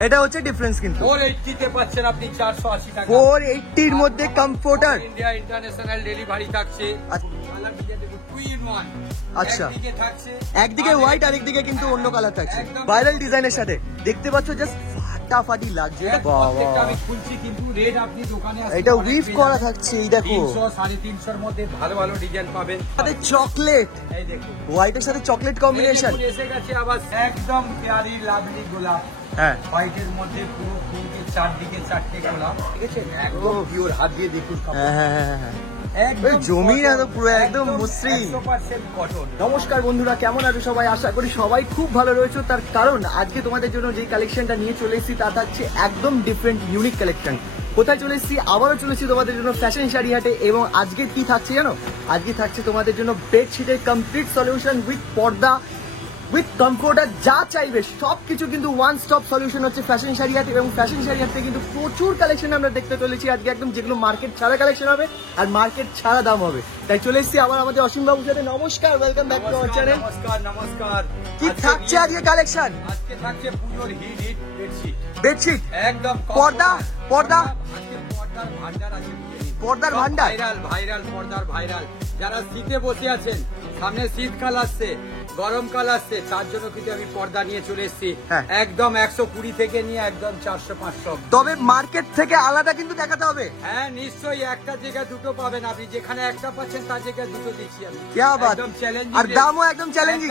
এটা হচ্ছে ডিফারেন্স কিন্তু 480 তে পাচ্ছেন আপনি 480 টাকা 480 এর মধ্যে কমফোর্টার ইন্ডিয়া ইন্টারন্যাশনাল ডেলিভারি থাকছে। আচ্ছা একদিকে হোয়াইট আর একদিকে কিন্তু অন্য কালার থাকছে ভাইরাল ডিজাইনের সাথে দেখতে পাচ্ছ জাস্ট ফাটাফাটি লাগছে। আমি খুলছি কিন্তু রেড আপনি দোকানে এটা উইভ করা থাকছে এই দেখো 300 350 এর মধ্যে ভালো ভালো ডিজাইন পাবেন। সাথে চকলেট এই দেখুন হোয়াইটের সাথে চকলেট কম্বিনেশন এসে গেছে আবার একদম প্যারি লাভলি গোলাপ। হ্যাঁ হোয়াইটের মধ্যে পুরো ফুলকে চারদিকে চারটে গোলাপ ঠিক আছে একদম পিওর হাত দিয়ে দেখুন। জমি না তো পুরো একদম মসৃণ 100% কটন। নমস্কার বন্ধুরা, কেমন আছো সবাই? আশা করি সবাই খুব ভালো রয়েছে। তার কারণ আজকে তোমাদের জন্য যে কালেকশনটা নিয়ে চলে এসেছি তা থাকছে একদম ডিফারেন্ট ইউনিক কালেকশন। কোথায় চলে এসেছি? আবারও চলে এসেছি তোমাদের জন্য ফ্যাশন শাড়ি হাটে। এবং আজকে কি থাকছে জানো? আজকে থাকছে তোমাদের জন্য বেডশিটের কমপ্লিট সলিউশন উইথ পর্দা উইথ কমফোর্টার, যা চাইবে সবকিছু কিন্তু ওয়ান স্টপ সলিউশন হচ্ছে ফ্যাশন শাড়ি হাট। এবং ফ্যাশন শাড়ি হাটে কিন্তু প্রচুর কালেকশন আমরা দেখতে চলেছি আজকে, একদম যেগুলো মার্কেট ছাড়া কালেকশন হবে আর মার্কেট ছাড়া দাম হবে। তাই চলে এসেছি আবার আমাদের অসীম বাবুর সাথে। নমস্কার, welcome back to our channel. নমস্কার নমস্কার। কি থাকছে আজকে কালেকশন? আজকে থাকছে পুজোর হিট বেডশিট। বেডশিট একদম পর্দা পর্দা আজকে পর্দার ভান্ডার আছে। পর্দার ভান্ডার ভাইরাল পর্দার ভাইরাল। যারা শীতে বসে আছেন, সামনে শীতকাল আসছে, গরমকাল আসছে, তার জন্য কিন্তু আমি পর্দা নিয়ে চলে এসেছি। একদম 120 থেকে নিয়ে একদম 400-500। তবে মার্কেট থেকে আলাদা কিন্তু দেখাতে হবে। হ্যাঁ নিশ্চয়ই, একটা জায়গায় দুটো পাবেন আপনি। যেখানে একটা পাচ্ছেন তার জায়গায় দুটো দিচ্ছি আমি। একদম চ্যালেঞ্জিং আর দামও একদম চ্যালেঞ্জিং।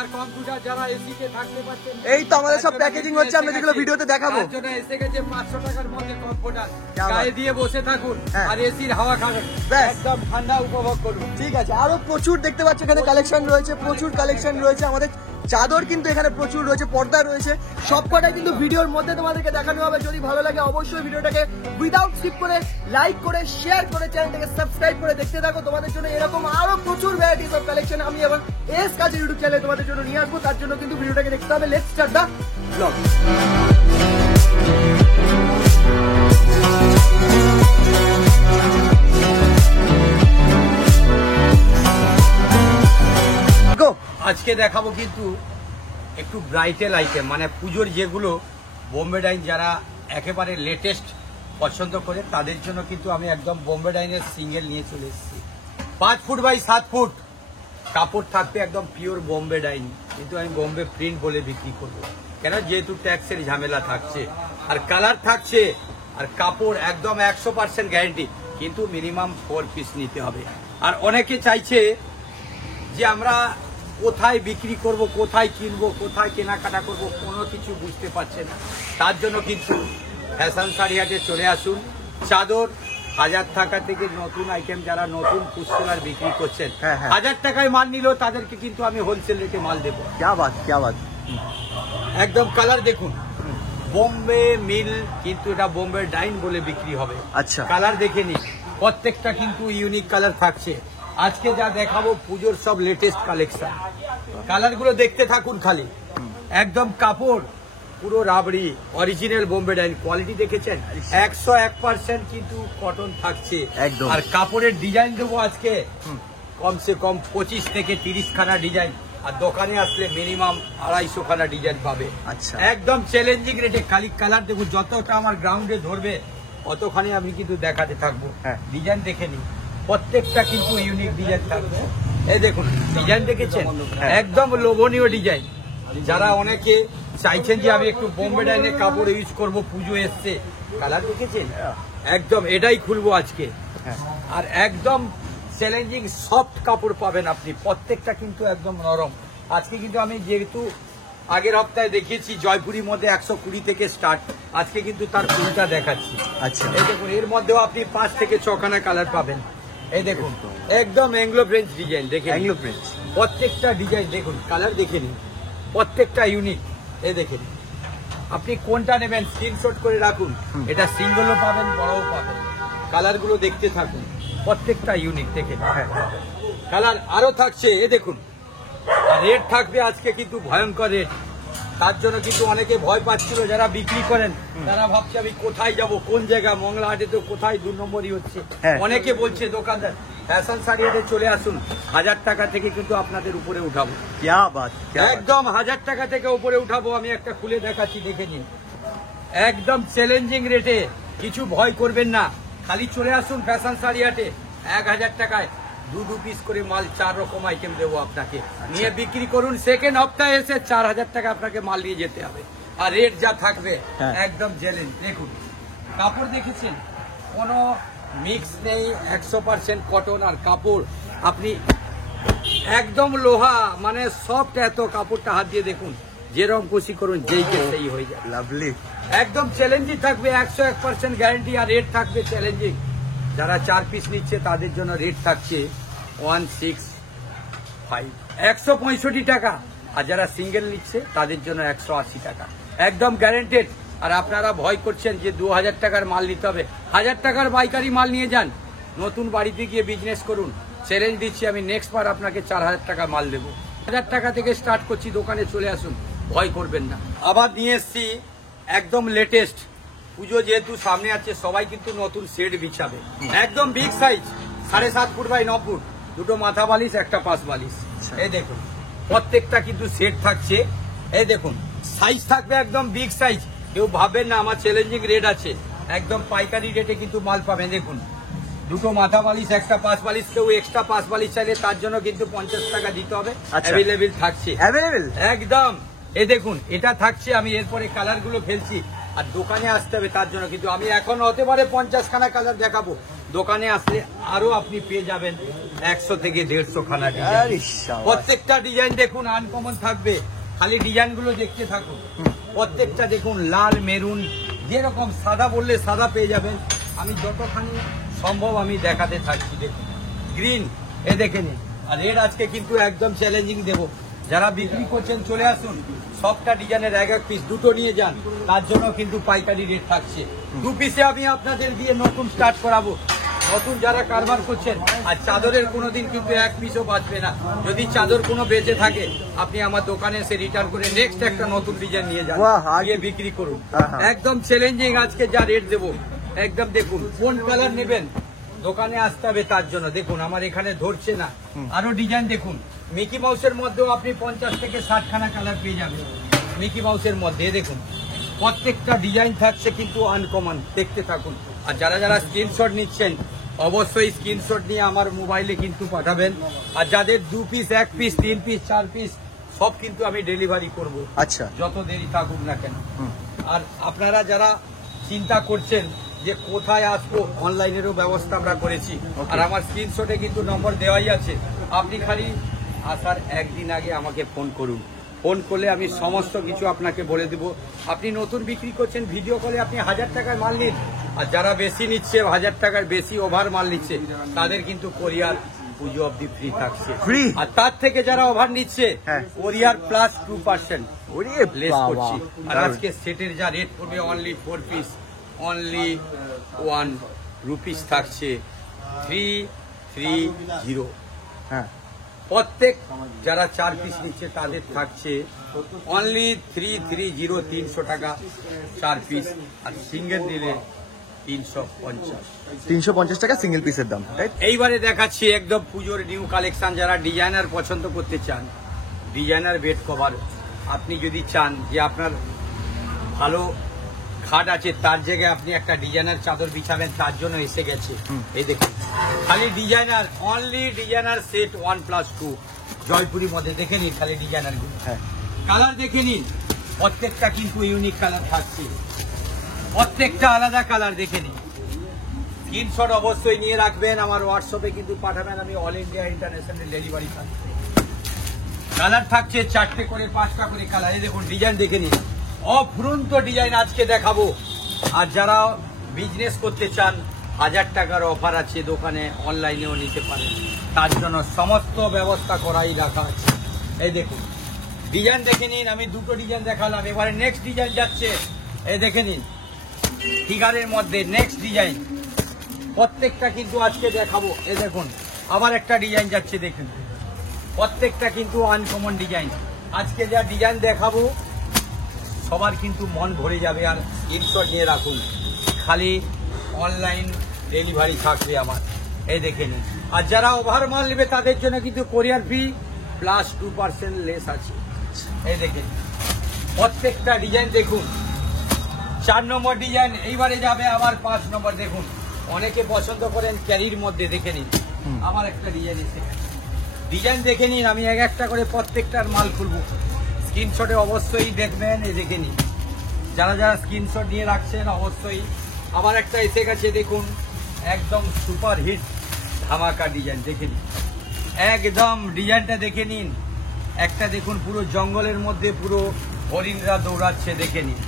আর কম্পিউটার যারা এসিতে থাকতে পারছেন, এই তো আমাদের সব প্যাকেজিং হচ্ছে, আমরা যেগুলো ভিডিওতে দেখাবো। তার জন্য এসে গেছে 500 টাকার মধ্যে কম্পিউটার। গায়ে দিয়ে বসে থাকুন আর এসির হাওয়া খাবেন, একদম ঠান্ডা উপভোগ করুন। ঠিক আছে, আরো প্রচুর দেখতে পাচ্ছ এখানে কালেকশন রয়েছে, প্রচুর কালেকশন রয়েছে। আমাদের চাদর কিন্তু এখানে প্রচুর রয়েছে, পর্দা রয়েছে, সবকটাই কিন্তু ভিডিওর মধ্যে তোমাদেরকে দেখানো হবে। যদি ভালো লাগে অবশ্যই ভিডিওটাকে উইদাউট স্কিপ করে লাইক করে শেয়ার করে চ্যানেলটাকে সাবস্ক্রাইব করে দেখতে থাকো। তোমাদের জন্য এরকম আরো প্রচুর ভ্যারাইটিস অফ কালেকশন আমি আবার এস কাজের ইউটিউব চ্যানেলে তোমাদের জন্য নিয়ে আসবো। তার জন্য কিন্তু ভিডিওটাকে দেখতে হবে। Let's start the blog. আজকে দেখাবো কিন্তু একটু ব্রাইটাল আইটেম, মানে পুজোর যেগুলো বোম্বে ডাইন যারা একেবারে লেটেস্ট পছন্দ করে তাদের জন্য কিন্তু আমি একদম বোম্বে ডাইনের সিঙ্গেল নিয়ে চলে এসেছি। 5 ফুট বাই 7 ফুট কাপড় থাকবে একদম পিওর বোম্বে ডাইন, কিন্তু আমি বোম্বে প্রিন্ট বলে বিক্রি করবো। কেন? যেহেতু ট্যাক্সের ঝামেলা থাকছে আর কালার থাকছে আর কাপড় একদম 100% গ্যারেন্টি, কিন্তু মিনিমাম 4 পিস নিতে হবে। আর অনেকে চাইছে যে আমরা কোথায় বিক্রি করব, কোথায় কিনবো, কোথায় কেনাকাটা করব, কোনো কিছু বুঝতে পারছে না। তার জন্য কিন্তু ফ্যাশন শাড়ি হাটে চলে আসুন। চাদর 1000 টাকা থেকে নতুন আইটেম যারা নতুন পুস্তকার বিক্রি করছেন, 1000 টাকায় মাল নিলেও তাদেরকে কিন্তু আমি হোলসেল রেটে মাল দেবো। क्या बात একদম কালার দেখুন, বোম্বে মিল, কিন্তু এটা বোম্বে ডাইন বলে বিক্রি হবে। আচ্ছা, কালার দেখে নিন, প্রত্যেকটা কিন্তু ইউনিক কালার থাকছে। আজকে যা দেখাবো পুজোর সব লেটেস্ট কালেকশন, কালারগুলো দেখতে থাকুন খালি। একদম কাপড় পুরো রাবড়ি, অরিজিনাল বোম্বে ডাইন কোয়ালিটি দেখেছেন, 101% কিন্তু কটন থাকছে। আর কাপড়ের ডিজাইন দেবো আজকে কমসে কম 25 থেকে 30 খানা ডিজাইন, আর দোকানে আসলে মিনিমাম 250 খানা ডিজাইন পাবে। আচ্ছা, একদম চ্যালেঞ্জিং রেটে। খালি কালার দেখুন, যতটা আমার গ্রাউন্ডে ধরবে অতখানি আমি কিন্তু দেখাতে থাকবো। ডিজাইন দেখে নিন, প্রত্যেকটা কিন্তু ইউনিক ডিজাইন থাকবে। এই দেখুন ডিজাইন দেখেছেন, একদম লোভনীয় ডিজাইন। যারা অনেকে চাইছেন যে আমি একটু বোম্বে ডাইনের কাপড় ইউজ করব, পুজো এসছে, কালার দেখেছেন, একদম এটাই খুলবো আজকে। আর একদম চ্যালেঞ্জিং সফট কাপড় পাবেন আপনি, প্রত্যেকটা কিন্তু একদম নরম। আজকে কিন্তু আমি যেহেতু আগের সপ্তাহে দেখিয়েছি জয়পুরির মধ্যে 120 থেকে স্টার্ট, আজকে কিন্তু তার উল্টা দেখাচ্ছি। আচ্ছা, এই দেখুন এর মধ্যেও আপনি 5 থেকে 6 খানা কালার পাবেন। এই দেখুন একদম অ্যাংলো ফ্রেঞ্চ ডিজাইন, দেখেন অ্যাংলো ফ্রেঞ্চ, প্রত্যেকটা ডিজাইন দেখুন, কালার দেখে নিন, প্রত্যেকটা ইউনিক। এই দেখেন আপনি কোনটা নেবেন স্ক্রিনশট করে রাখুন, এটা সিঙ্গেলও পাবেন, বড়ও পাবেন। কালারগুলো দেখতে থাকুন, প্রত্যেকটা ইউনিক দেখেন। কালার আরো থাকছে, এ দেখুন। আর রেট থাকবে আজকে কিন্তু ভয়ঙ্কর রেট। তার জন্য কিন্তু অনেকে ভয় পাচ্ছিল, যারা বিক্রি করেন তারা ভাবছে আমি কোথায় যাব, কোন জায়গা, মংলা হাটে তো কোথায় 2 নম্বরই হচ্ছে। অনেকে বলছে দোকানদার ফ্যাশন শাড়ি হাটে চলে আসুন, 1000 টাকা থেকে কিন্তু আপনাদের উপরে উঠাবো। একদম 1000 টাকা থেকে উপরে উঠাবো। আমি একটা খুলে দেখাচ্ছি, দেখে নিন। একদম চ্যালেঞ্জিং রেটে, কিছু ভয় করবেন না, খালি চলে আসুন ফ্যাশন শাড়ি হাটে। 1000 টাকায় দু পিস করে মাল 4 রকম আইটেম দেবো আপনাকে, নিয়ে বিক্রি করুন। সেকেন্ড হপ্তাহে এসে 4000 টাকা আপনাকে মাল নিয়ে যেতে হবে। আর রেট যা থাকবে একদম চ্যালেঞ্জ। দেখুন কাপড় দেখেছেন, কোনো মিক্স নেই, 100% কটন। আর কাপড় আপনি একদম লোহা, মানে সফট, এত কাপড়টা হাত দিয়ে দেখুন, যেরকম খুশি করুন যেই কে সেই হয়ে যায়। লাভলি, একদম চ্যালেঞ্জিং থাকবে, 101% গ্যারান্টি। আর রেট থাকবে চ্যালেঞ্জিং। যারা 4 পিস নিচ্ছে তাদের জন্য রেট থাকছে 165, 165 টাকা। আর যারা সিঙ্গেল নিচ্ছে তাদের জন্য 180 টাকা, একদম গ্যারান্টেড। আর আপনারা ভয় করছেন যে 2000 টাকার মাল নিতে হবে, 1000 টাকার পাইকারি মাল নিয়ে যান, নতুন বাড়িতে গিয়ে বিজনেস করুন। চ্যালেঞ্জ দিচ্ছি আমি, নেক্সট বার আপনাকে 4000 টাকা মাল দেবো। 1000 টাকা থেকে স্টার্ট করছি, দোকানে চলে আসুন, ভয় করবেন না। আবার নিয়ে এসছি একদম লেটেস্ট, পুজো যেহেতু সামনে আছে, সবাই কিন্তু নতুন সেট বিছাবে। একদম big size, 7.5 foot by 9 foot, দুটো মাথা বালিশ, একটা পাশ বালিশ। এই দেখুন প্রত্যেকটা কিন্তু সেট থাকছে। এই দেখুন সাইজ থাকবে একদম বিগ সাইজ। কেউ ভাববেন না আমার চ্যালেঞ্জিং রেট আছে, একদম পাইকারি রেটে কিন্তু মাল পাবেন। দেখুন দুটো মাথা বালিশ, একটা পাশ বালিশ। কেউ এক্সট্রা পাশ বালিশ চাইলে তার জন্য কিন্তু 50 টাকা দিতে হবে। অ্যাভেলেবেল থাকছে, একদম। এই দেখুন এটা থাকছে, আমি এরপরে কালার গুলো ফেলছি। আর দোকানে আসতে হবে তার জন্য, কিন্তু আমি এখন হতে পারে 50 খানা কালার দেখাবো, দোকানে আসলে আরো আপনি পেয়ে যাবেন 100 থেকে 150 খানা ডিজাইন। প্রত্যেকটা ডিজাইন দেখুন আনকমন থাকবে, খালি ডিজাইন গুলো দেখতে থাকুন। প্রত্যেকটা দেখুন লাল, মেরুন, যেরকম সাদা বললে সাদা পেয়ে যাবেন। আমি যতখানি সম্ভব আমি দেখাতে থাকছি। দেখুন গ্রিন, এ দেখে নিন। আর রেট আজকে কিন্তু একদম চ্যালেঞ্জিং দেবো। যারা বিক্রি করছেন চলে আসুন, সবটা ডিজাইনের এক পিস দুটো নিয়ে যান, তার জন্য কিন্তু পাইকারি রেট থাকছে। 2 পিসে আমি আপনাদের দিয়ে নতুন স্টার্ট করাবো, নতুন যারা কারবার করছেন। আর চাদরের কোনোদিন কিন্তু 1 পিসও বাঁচবে না। যদি চাদর কোনো বেঁচে থাকে, আপনি আমার দোকানে এসে রিটার্ন করে নেক্সট একটা নতুন ডিজাইন নিয়ে যান, গিয়ে বিক্রি করুন। একদম চ্যালেঞ্জিং আজকে যা রেট দেবো, একদম দেখুন কোন কালার নেবেন, দোকানে আসতে হবে তার জন্য। দেখুন আমার এখানে ধরছে না, আরো ডিজাইন দেখুন। মিকি মাউসের মধ্যেও আপনি 50 থেকে 60 খানা কালার পেয়ে যাবেন মিকি মাউসের মধ্যে। দেখুন প্রত্যেকটা ডিজাইন থাকছে কিন্তু আনকমন, দেখতে থাকুন। আর যারা যারা স্ক্রিনশট নিচ্ছেন, অবশ্যই স্ক্রিনশট নিয়ে আমার মোবাইলে কিন্তু পাঠাবেন। আর যাদের 2 পিস, 1 পিস, 3 পিস, 4 পিস, সব কিন্তু আমি ডেলিভারি করব। আচ্ছা, যত দেরি থাকুক না কেন। আর আপনারা যারা চিন্তা করছেন যে কোথায় আসবো, অনলাইনেরও ব্যবস্থা আমরা করেছি। আর আমার স্ক্রিনশটে কিন্তু নম্বর দেওয়াই আছে, আপনি খালি আসার একদিন আগে আমাকে ফোন করুন। ফোন করলে আমি সমস্ত কিছু আপনাকে বলে দেব। আপনি নতুন বিক্রি করছেন, ভিডিও কলে আপনি 1000 টাকার মাল নিন। আর যারা বেশি নিচ্ছে, 1000 টাকার বেশি ওভার মাল নিচ্ছে, তাদের কিন্তু কোরিয়ার পুজো অবধি ফ্রি থাকছে। আর তার থেকে যারা ওভার নিচ্ছে, কোরিয়ার প্লাস 2% লেস করছি। আর আজকে সেটের যা রেট পড়বে, অনলি 4 পিস, অনলি 1 রুপিস থাকছে, 330। প্রত্যেক যারা 4 পিস নিচ্ছে তাদের থাকছে অনলি 330, 300 টাকা 4 পিস। আর সিঙ্গেল দিলে 350 টাকা সিঙ্গেল পিসের দাম। এইবারে দেখাচ্ছি একদম পুজোর নিউ কালেকশন। যারা ডিজাইনার পছন্দ করতে চান, ডিজাইনার বেড কভার, আপনি যদি চান যে আপনার ভালো খাট আছে, তার জায়গায় আপনি একটা ডিজাইনার চাদর বিছাবেন, তার জন্য এসে গেছে। এই দেখুন খালি designer, only designer set 1+2 Jaipuri মধ্যে। দেখে নিন খালি ডিজাইনার গুলো, কালার দেখে নিন। প্রত্যেকটা কিন্তু ইউনিক কালার থাকছে, প্রত্যেকটা আলাদা কালার। দেখে নিন, স্ক্রিনশট অবশ্যই নিয়ে রাখবেন, আমার হোয়াটসঅ্যাপে কিন্তু পাঠাবেন, আমি অল ইন্ডিয়া ইন্টারন্যাশনাল ডেলিভারি থাকছে। কালার থাকছে 4টে করে, 5টা করে কালার। এই দেখুন ডিজাইন দেখে নিন, অফুরন্ত ডিজাইন আজকে দেখাবো। আর যারা বিজনেস করতে চান, 1000 টাকার অফার আছে দোকানে, অনলাইনেও নিতে পারেন, তার জন্য সমস্ত ব্যবস্থা করাই রাখা আছে। এই দেখুন ডিজাইন দেখে নিন, আমি দুটো ডিজাইন দেখালাম, এবারে নেক্সট ডিজাইন যাচ্ছে। এই দেখে নিন ফিগারের মধ্যে নেক্সট ডিজাইন, প্রত্যেকটা কিন্তু আজকে দেখাবো। এই দেখুন আবার একটা ডিজাইন যাচ্ছে, দেখুন প্রত্যেকটা কিন্তু আনকমন ডিজাইন। আজকে যা ডিজাইন দেখাবো সবার কিন্তু মন ভরে যাবে। আর স্ক্রিনশট নিয়ে রাখুন, খালি অনলাইন ডেলিভারি থাকবে আমার। এই দেখে নিন। আর যারা ওভার মাল নেবে তাদের জন্য কিন্তু কোরিয়ার ফি প্লাস 2% লেস আছে। এই দেখে প্রত্যেকটা ডিজাইন দেখুন, 4 নম্বর ডিজাইন। এইবারে যাবে আবার 5 নম্বর। দেখুন অনেকে পছন্দ করেন ক্যারির মধ্যে, দেখে নিন আমার একটা ডিজাইন এসে গেছে। ডিজাইন দেখে নিন, আমি এক একটা করে প্রত্যেকটার মাল খুলবো। স্ক্রিনশটে অবশ্যই দেখবেন, এই দেখে নিন। যারা যারা স্ক্রিনশট নিয়ে রাখছেন অবশ্যই। আবার একটা এসে গেছে দেখুন, একদম সুপার হিট ধামাকা ডিজাইন, দেখে নিন একদম ডিজাইনটা দেখে নিন। একটা দেখুন পুরো জঙ্গলের মধ্যে পুরো হরিণরা দৌড়াচ্ছে, দেখে নিন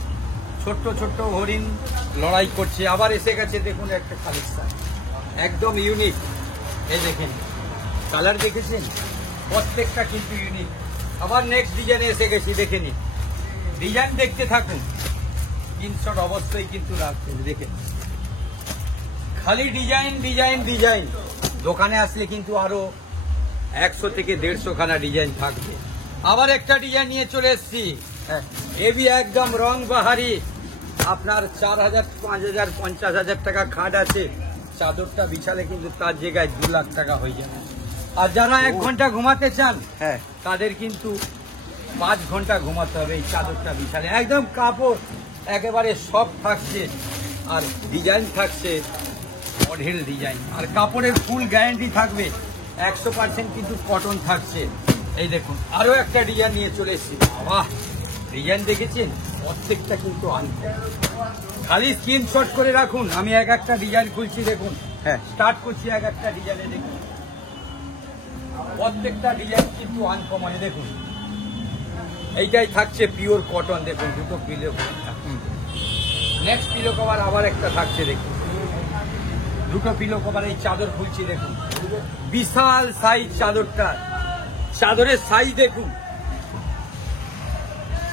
ছোট্ট ছোট্ট হরিণ লড়াই করছে। আবার এসে গেছে দেখুন একটা কালেকশন একদম ইউনিক, এই দেখেন কালার দেখেছেন, প্রত্যেকটা কিন্তু ইউনিক। আবার নেক্সট ডিজাইনে এসে গেছি, দেখে নিন। ডিজাইন দেখতে থাকুন, স্ক্রিনশট অবশ্যই কিন্তু রাখবেন। দেখেন খালি ডিজাইন ডিজাইন ডিজাইন। দোকানে আসলে কিন্তু আরো 100 থেকে 150 খানা ডিজাইন থাকবে। আবার একটা ডিজাইন নিয়ে চলে এসছি, হেভি একদম রং বাহারি। আপনার 4000, 5000, 50,000 টাকা খাট আছে, চাদরটা বিছালে কিন্তু তার জায়গায় 2 লাখ টাকা হয়ে যাবে। আর যারা 1 ঘন্টা ঘুমাতে চান তাদের কিন্তু 5 ঘন্টা ঘুমাতে হবে এই চাদরটা বিছালে। একদম কাপড় একেবারে সফট থাকছে, আর ডিজাইন থাকছে মডেল ডিজাইন, আর কাপড়ের ফুল গ্যারান্টি থাকবে। 100% কিন্তু কটন থাকছে। এই দেখুন আরো একটা ডিজাইন নিয়ে চলে এসেছি। বাহ, ডিজাইন দেখেছেন, প্রত্যেকটা কিন্তু খালি স্ক্রিনশট করে রাখুন। আমি এক একটা ডিজাইন খুলছি, দেখুন স্টার্ট করছি এক একটা ডিজাইনে। দেখুন প্রত্যেকটা ডিজাইন কিন্তু আনকমন। দেখুন এইটাই থাকছে পিওর কটন, দেখুন দুটো pillow cover. Next pillow cover আবার একটা থাকছে, দেখুন দুটো পিলো কভার। এই চাদর খুলছি, দেখুন বিশাল সাইজ চাদরটা। চাদরের সাইজ দেখুন,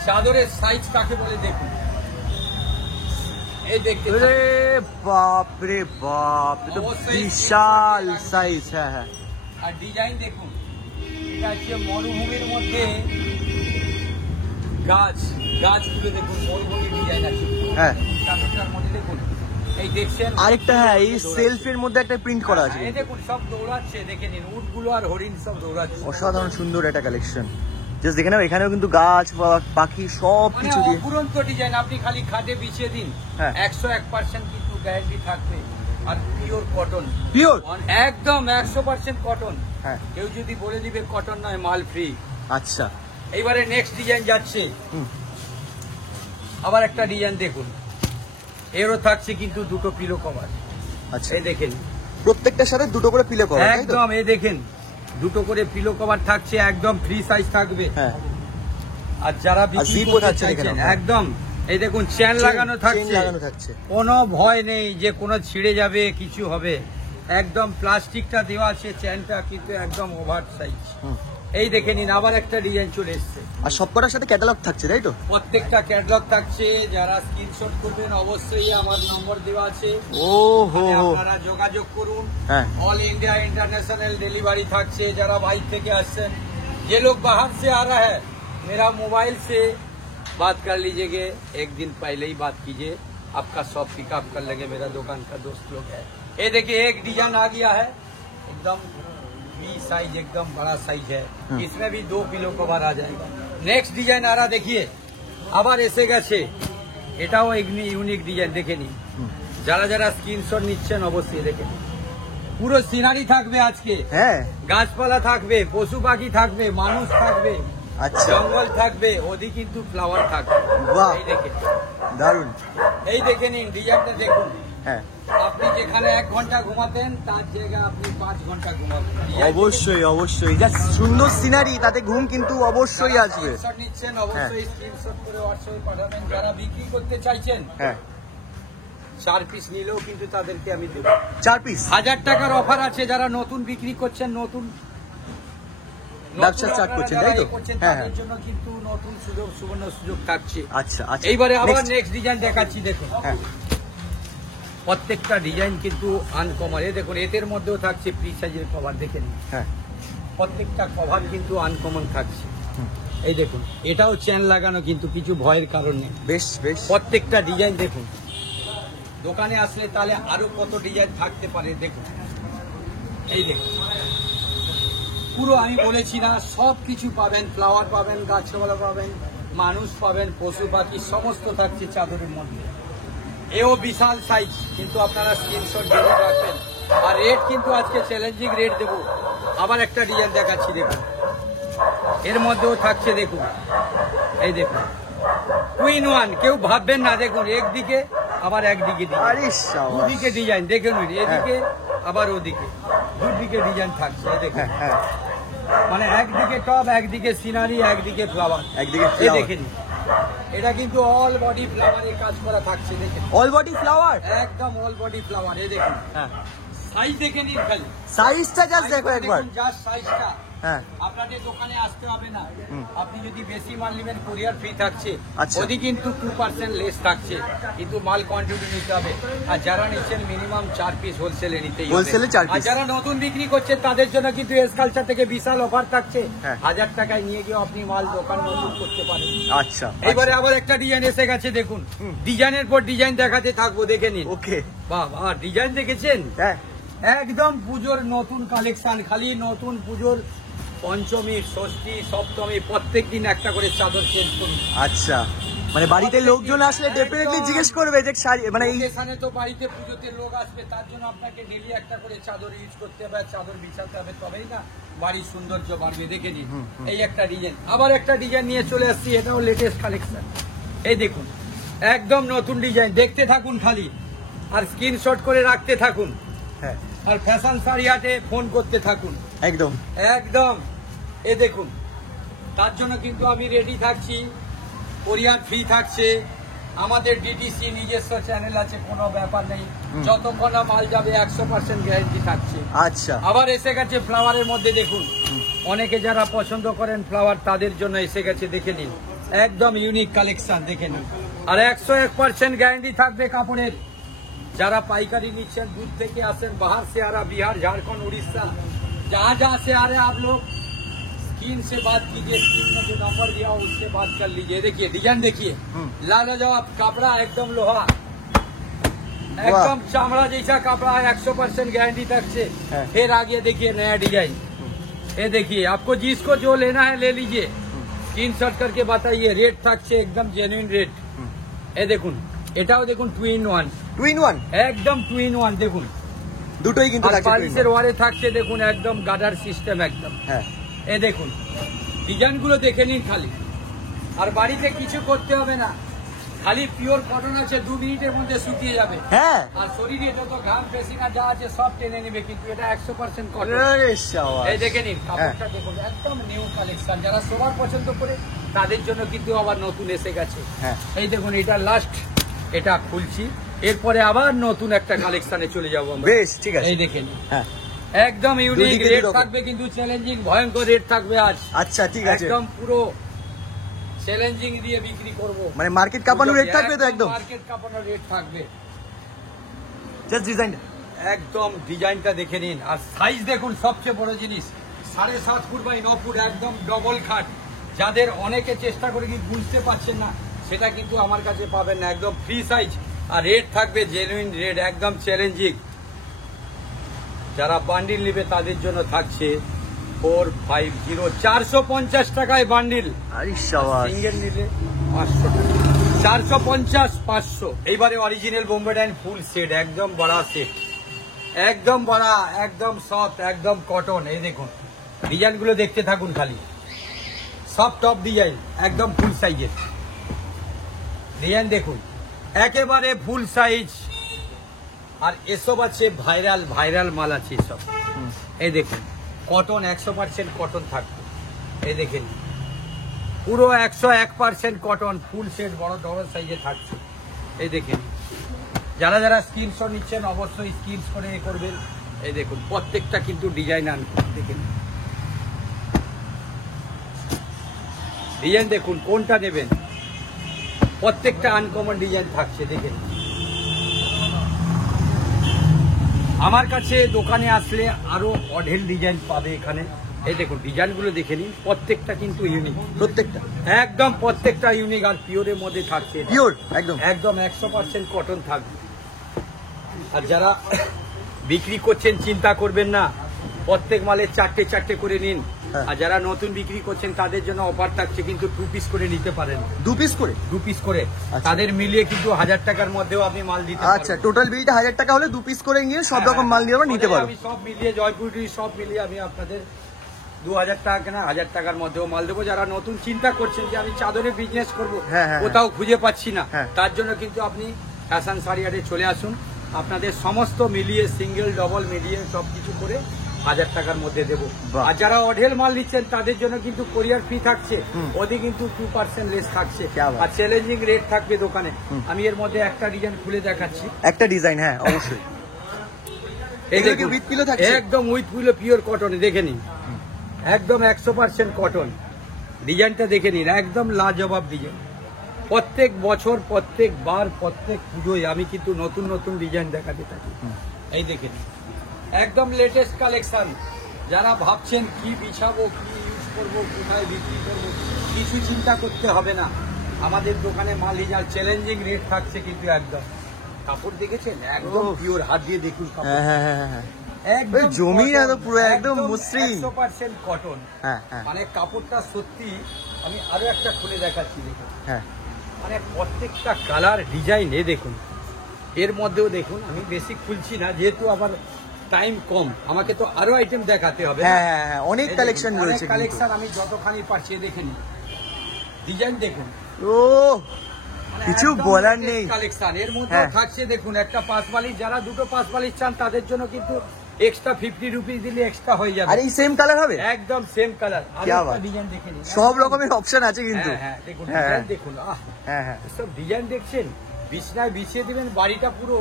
চাদরের সাইজ কাকে বলে দেখুন। এই দেখতে বাপ রে বাপ, তো বিশাল সাইজ। হ্যাঁ, আর ডিজাইন দেখুন, এটা হচ্ছে মরুভূমির মধ্যে গাছগুলো দেখুন, মরুভূমির ডিজাইন আছে। চাদরটার মধ্যে দেখুন এই দেখছেন আরেকটা, এই সেলফের মধ্যে একটা প্রিন্ট করা আছে। এই দেখুন সব দৌড়াচ্ছে, দেখে নিন উটগুলো আর হরিণ সব দৌড়াচ্ছে। অসাধারণ সুন্দর একটা কালেকশন। জাস্ট দেখে নাও, এখানেও কিন্তু গাছ পাখি সব কিছু দিয়ে অপুরন্ত ডিজাইন। আপনি খালি খাটে বিছিয়ে দিন, 101% কিন্তু গ্যারান্টি থাকবে। আর পিওর কটন, পিওর একদম 100% কটন। কেউ যদি বলে দিবে কটন নয়, মাল ফ্রি। আচ্ছা, এইবারে নেক্সট ডিজাইন যাচ্ছে। আবার একটা ডিজাইন দেখুন, এরও থাকছে কিন্তু দুটো পিলো কভার। আচ্ছা, এই দেখেন প্রত্যেকটার সাথে দুটো করে পিলো কভার। একদম এই দেখেন দুটো করে পিলো কভার থাকছে, একদম ফ্রি সাইজ থাকবে। আর যারা বিক্রি করতে চাইছেন একদম এই দেখুন চেন লাগানো থাকছে, কোনো ভয় নেই যে কোনো ছিঁড়ে যাবে, কিছু হবে। একদম প্লাস্টিকটা দেওয়া আছে, চেনটা কিন্তু একদম ওভার সাইজ। এই দেখে নিন আবার একটা ডিজাইন চলে এসছে। আর সবকটার সাথে ক্যাটালগ থাকছে, তাই তো? প্রত্যেকটা ক্যাটালগ থাকছে। যারা স্ক্রিনশট করবেন অবশ্যই আমার নম্বর দেওয়া আছে, আপনারা যোগাযোগ করুন। অল इंडिया इंटरनेशनल डिलीवरी থাকছে। যারা বাইরে থেকে আসছেন, যে লোग बाहर से आ रहा है, मेरा मोबाइल से बात कर लीजिएगा। एक दिन पहले ही बात कीजिए, आपका शॉप पिकअप कर लेंगे। मेरा दुकान का दोस्त लोग है। ये देखिए एक डिजाइन आ गया है, एकदम बी साइज, एकदम बड़ा साइज है। इसमें भी 2 पिलो कवर आ जाएगा। नेक्स्ट डिजाइन आ रहा, देखिए আবার এসে গেছে। এটাও ইউনিক ডিজাইন, দেখে নিন। যারা যারা স্ক্রিনশট নিচ্ছেন অবশ্যই দেখে নিন। পুরো সিনারি থাকবে আজকে, গাছপালা থাকবে, পশু পাখি থাকবে, মানুষ থাকবে, জঙ্গল থাকবে, ওদি কিন্তু ফ্লাওয়ার থাকবে। এই দেখে দারুন, এই দেখে নিন ডিজাইনটা দেখুন। আপনি যেখানে 1 ঘন্টা ঘুমাতেন তার জায়গায় আপনি 5 ঘন্টা ঘুমাবেন। অবশ্যই অবশ্যই, যা সুন্দর সিনারি, তাতে ঘুম কিন্তু অবশ্যই আসবে। স্ক্রিনশট নিচ্ছেন অবশ্যই স্ক্রিনশট করে হোয়াটসঅ্যাপে পাঠাবেন। যারা বিক্রি করতে চাইছেন 4 পিস নিলেও কিন্তু তাদেরকে আমি দেব। 4 পিস 1000 টাকার অফার আছে। যারা নতুন বিক্রি করছেন, নতুন ব্যবসা স্টার্ট করছেন, তাই তো? তাদের জন্য কিন্তু নতুন সুবর্ণ সুযোগ থাকছে। আচ্ছা, এইবারে আবার নেক্সট ডিজাইন দেখাচ্ছি, দেখুন প্রত্যেকটা ডিজাইন কিন্তু আনকমন। দেখুন এদের মধ্যেও থাকছে ফ্রি সাইজের কভার, দেখেন প্রত্যেকটা কভার কিন্তু আনকমন থাকছে। এই দেখুন এটাও চেন লাগানো, কিন্তু কিছু ভয়ের কারণ নেই। বেশ বেশ, প্রত্যেকটা ডিজাইন দেখুন। দোকানে আসলে তাহলে আরো কত ডিজাইন থাকতে পারে দেখুন। এই দেখুন পুরো আমি বলেছি না, সব কিছু পাবেন। ফ্লাওয়ার পাবেন, গাছপালা পাবেন, মানুষ পাবেন, পশু পাখি সমস্ত থাকছে চাদরের মধ্যে। এও বিশাল সাইজ, কিন্তু আপনারা স্ক্রিনশট জরুর রাখবেন। আর রেট কিন্তু আজকে চ্যালেঞ্জিং রেট দেবো। আবার একটা ডিজাইন দেখাচ্ছি, দেখুন এর মধ্যেও থাকছে, দেখুন এই দেখুন 2 in 1। কেউ ভাববেন না, দেখুন একদিকে আবার একদিকে দুদিকে ডিজাইন, দেখুন এদিকে আবার ওদিকে দুদিকে ডিজাইন থাকছে, এই দেখুন মানে একদিকে টপ, একদিকে সিনারি, একদিকে ফ্লাওয়ার, একদিকে দেখে নিন। এটা কিন্তু অল বডি ফ্লাওয়ারের কাজ করা থাকছে, দেখেন অল বডি ফ্লাওয়ার, একদম অল বডি ফ্লাওয়ার। এই দেখুন সাইজ দেখে নিন, খালি সাইজটা জাস্ট দেখো একবার। জাস্ট সাইজটা, হ্যাঁ আপনাদের দোকানে আসতে হবে না। আপনি যদি বেশি মাল নেবেন কুরিয়ার ফ্রি থাকছে, আচ্ছা। ওদি কিন্তু 2% লেস থাকছে, কিন্তু মাল কোয়ান্টিটি নিতে হবে। আর যারা নিচ্ছেন মিনিমাম 4 পিস হোলসেলে নিতেই হবে। হোলসেলে 4 আর পিস। যারা নতুন বিক্রি করছেন তাদের জন্য কিন্তু এস কালচার থেকে বিশাল অফার থাকছে। হ্যাঁ। 1000 টাকায় নিয়ে গিয়ে আপনি মাল দোকান নতুন করতে পারেন। আচ্ছা এবারে আবার একটা ডিজাইন এসে গেছে, দেখুন ডিজাইনের পর ডিজাইন দেখাতে থাকবো, দেখে নিন। ওকে বাহ বাহ, ডিজাইন দেখেছেন? হ্যাঁ একদম পুজোর নতুন কালেকশন, খালি নতুন পুজোর পঞ্চমী, ষষ্ঠী, সপ্তমী প্রত্যেক দিন একটা করে চাদর চেঞ্জ করুন। আচ্ছা, মানে বাড়িতে লোকজন আসলে ডেফিনেটলি জিজ্ঞেস করবে যে শাড়ি মানে এই এখানে তো বাড়িতে পুজোতে লোক আসবে, তার জন্য আপনাকে ডেলি একটা করে চাদর ইউজ করতে হবে, চাদর বিছাতে হবে, তবেই না বাড়ির সৌন্দর্য বাড়বে। দেখে নিন এই একটা ডিজাইন, আবার একটা ডিজাইন নিয়ে চলে আসছি, এটাও লেটেস্ট কালেকশন। এই দেখুন একদম নতুন ডিজাইন, দেখতে থাকুন খালি আর স্ক্রিনশট করে রাখতে থাকুন। হ্যাঁ আর ফ্যাশন শাড়ি হাটে ফোন করতে থাকুন। একদম একদম এ দেখুন, তার জন্য কিন্তু আমি রেডি থাকছি, কোরিয়ার ফ্রি থাকছে। আমাদের ডিটিসি নিজস্ব চ্যানেল আছে, কোনো ব্যাপার নেই। যতক্ষণ না মাল যাবে 100% গ্যারান্টি থাকছে। আচ্ছা আবার এসে গেছে ফ্লাওয়ারের মধ্যে, দেখুন অনেকে যারা পছন্দ করেন ফ্লাওয়ার তাদের জন্য এসে গেছে, দেখে নিন একদম ইউনিক কালেকশন, দেখে নিন। আর 101% গ্যারান্টি থাকবে কাপড়ের। যারা পাইকারি নিচ্ছেন, दूर থেকে আসেন, बाहर से आ रहा, बिहार, झारखंड, उड़ीसा, जहाँ से आ रहे आप लोग स्क्रीन से बात कीजिए, स्क्रीन में जो नंबर दिया हो उससे बात कर लीजिए। देखिए डिजाइन, देखिए लाजवाब कपड़ा, एकदम लोहा, एकदम चामड़ा जैसा कपड़ा है, 100% गारंटी तक से। फिर आगे देखिए नया डिजाइन, ये देखिए आपको जिसको जो लेना है ले लीजिए, स्क्रीनशॉट करके बताइए। रेट থাকছে একদম জেনুইন রেট। এই দেখুন এটাও দেখুন 2 in 1, 2 in 1 একদম 2 in 1 দেখুন, দুটোই কিন্তু আর থাকছে পালিশের ওয়ারে থাকছে, দেখুন একদম গার্ডার সিস্টেম একদম। হ্যাঁ এই দেখুন ডিজাইনগুলো দেখে নিন খালি, আর বাড়িতে কিছু করতে হবে না, খালি পিওর কটন আছে, 2 মিনিটের মধ্যে শুকিয়ে যাবে। হ্যাঁ আর শরীরে যত ঘাম পেশিনা যা আছে সব টেনে নেবে, কিন্তু এটা 100% কটন। আরে শাবাশ। এই দেখে নিন কাপড়টা দেখুন, একদম নিউ কালেকশন। যারা সবার পছন্দ করে তাদের জন্য কিন্তু আবার নতুন এসে গেছে। হ্যাঁ এই দেখুন এটা লাস্ট, এটা খুলছি, এরপরে আবার নতুন একটা কালেকশনে চলে যাবো আমরা। বেশ ঠিক আছে। এই দেখে নিন হ্যাঁ একদম ইউনিক দুদিকে রেট দুরকম। থাকবে, কিন্তু চ্যালেঞ্জিং ভয়ঙ্কর রেট থাকবে আজ। আচ্ছা ঠিক আছে, একদম পুরো চ্যালেঞ্জিং দিয়ে বিক্রি করব, মানে মার্কেট কাঁপানো রেট থাকবে তো একদম। মার্কেট কাঁপানো রেট থাকবে। জাস্ট ডিজাইনটা একদম ডিজাইনটা দেখে নিন, আর সাইজ দেখুন, সবচেয়ে বড় জিনিস 7.5 ফুট বাই 9 ফুট, একদম ডবল খাট। যাদের অনেকে চেষ্টা করে কি বুঝতে পারছেন না, সেটা কিন্তু আমার কাছে পাবেন না, একদম ফ্রি সাইজ। আর রেট থাকবে জেনুইন রেট, একদম চ্যালেঞ্জিং। যারা বান্ডিল নেবে তাদের জন্য থাকছে 450, 450 টাকায় বান্ডিল। আরে শাবাশ। সিঙ্গেল নিলে 500 টাকা, 450, 500। এইবারে অরিজিনাল বোম্বে ডাইন ফুল সেট, একদম বড়া সেট, একদম বড়া, একদম সফট, একদম কটন। এই দেখুন ডিজাইনগুলো দেখতে থাকুন খালি, সব টপ ডিজাইন, একদম ফুল সাইজের ডিজাইন দেখুন, একেবারে ফুল সাইজ। আর এসব আছে ভাইরাল, ভাইরাল মাল আছে এসব। এই দেখুন কটন, 100% কটন থাকবে। এই দেখেন পুরো 101% কটন, ফুল সেট, বড় ডবল সাইজে থাকছে। এই দেখেন যারা যারা স্ক্রিনশট নিচ্ছেন অবশ্যই স্ক্রিনশট করে করবেন। এই দেখুন প্রত্যেকটা কিন্তু ডিজাইন আনকমন, দেখেন ডিজাইন দেখুন কোনটা নেবেন, প্রত্যেকটা আনকমন ডিজাইন থাকছে। দেখেন আমার কাছে দোকানে আসলে আরো অঢেল ডিজাইন পাবে এখানে। এই দেখুন ডিজাইনগুলো দেখে নিন, প্রত্যেকটা কিন্তু ইউনিক, প্রত্যেকটা একদম প্রত্যেকটা ইউনিক। আর পিওরের মধ্যে থাকছে, পিওর একদম একদম 100% কটন থাকবে। আর যারা বিক্রি করছেন চিন্তা করবেন না, প্রত্যেক মালে 4টে করে নিন, হ্যাঁ। আর যারা নতুন বিক্রি করছেন তাদের জন্য অফার থাকছে, কিন্তু 2 পিস করে নিতে পারেন। 2 পিস করে? 2 পিস করে আচ্ছা। তাদের মিলিয়ে কিন্তু 1000 টাকার মধ্যেও আপনি মাল দিতে পারবেন। আচ্ছা, টোটাল বিলটা 1000 টাকা হলে 2 পিস করে নিয়ে সব রকম মাল নিয়ে নিতে পারো। আমি সব মিলিয়ে জয়পুরি সব মিলিয়ে আমি আপনাদের 2000 টাকা কেনা 1000 টাকার মধ্যেও মাল দেবো। যারা নতুন চিন্তা করছেন যে আমি চাদরের বিজনেস করবো, হ্যাঁ, হ্যাঁ, কোথাও খুঁজে পাচ্ছি না, হ্যাঁ। তার জন্য কিন্তু আপনি ফ্যাশন শাড়ি হাটে চলে আসুন। আপনাদের সমস্ত মিলিয়ে সিঙ্গেল ডবল মিলিয়ে সবকিছু করে 1000 টাকার মধ্যে দেবো। বাহ। আর যারা অঢেল মাল নিচ্ছেন তাদের জন্য কিন্তু কোরিয়ার ফি থাকছে, হুম। ওদের কিন্তু 2% লেস থাকছে, क्या बात। আর চ্যালেঞ্জিং রেট থাকবে দোকানে। আমি এর মধ্যে একটা ডিজাইন খুলে দেখাচ্ছি। একটা ডিজাইন, হ্যাঁ অবশ্যই। এই এগুলো কি দেখুন, with pillow থাকছে? একদম উইথ পিলো পিওর কটনে, দেখে নিন, একদম 100% কটন। ডিজাইনটা দেখে নিন, একদম লাজবাব ডিজাইন। প্রত্যেক বছর প্রত্যেকবার প্রত্যেক পুজোয় আমি কিন্তু নতুন নতুন ডিজাইন দেখাতে থাকি। এই দেখে নিন, একদম লেটেস্ট কালেকশন। যারা ভাবছেন কি বিছাবো, কি ইউজ করবো, কোথায় বিক্রি করবো, কিছু চিন্তা করতে হবে না। আমাদের দোকানে মাল নিয়ে যাওয়ার চ্যালেঞ্জিং রেট থাকছে, কিন্তু একদম কাপড় দেখেছেন একদম ওহ। পিওর, হাত দিয়ে দেখুন কাপড়। হ্যাঁ হ্যাঁ হ্যাঁ হ্যাঁ। একদম ওই জমি না তো cotton, পুরো একদম মসৃণ। 100% কটন। হ্যাঁ হ্যাঁ মানে কাপড়টা সত্যি। আমি আরো একটা খুলে দেখাচ্ছি, দেখুন, হ্যাঁ। মানে প্রত্যেকটা কালার ডিজাইন এ দেখুন। এর মধ্যেও দেখুন, আমি বেশি খুলছি না যেহেতু আবার টাইম কম, আমাকে তো আরো আইটেম দেখাতে হবে। হ্যাঁ হ্যাঁ হ্যাঁ, অনেক কালেকশন রয়েছে কিন্তু। কালেকশন আমি যতখানি পারছি দেখেন, ডিজাইন দেখুন। ও কিছু বলার নেই। কালেকশন এর মধ্যে হ্যাঁ। থাকছে, দেখুন একটা পাঁচ বালিশ, যারা দুটো পাঁচ বালিশ চান তাদের জন্য কিন্তু এক্সট্রা 50 রুপিস দিলে এক্সট্রা হয়ে যাবে। আর এই সেম কালার হবে? একদম সেম কালার। क्या बात। ডিজাইন দেখে নিন, সব রকমের অপশন আছে কিন্তু। হ্যাঁ হ্যাঁ, দেখুন হ্যাঁ ডিজাইন দেখুন, আহ হ্যাঁ হ্যাঁ। সব ডিজাইন দেখছেন, বিছনায় বিছিয়ে দিবেন, বাড়িটা পুরো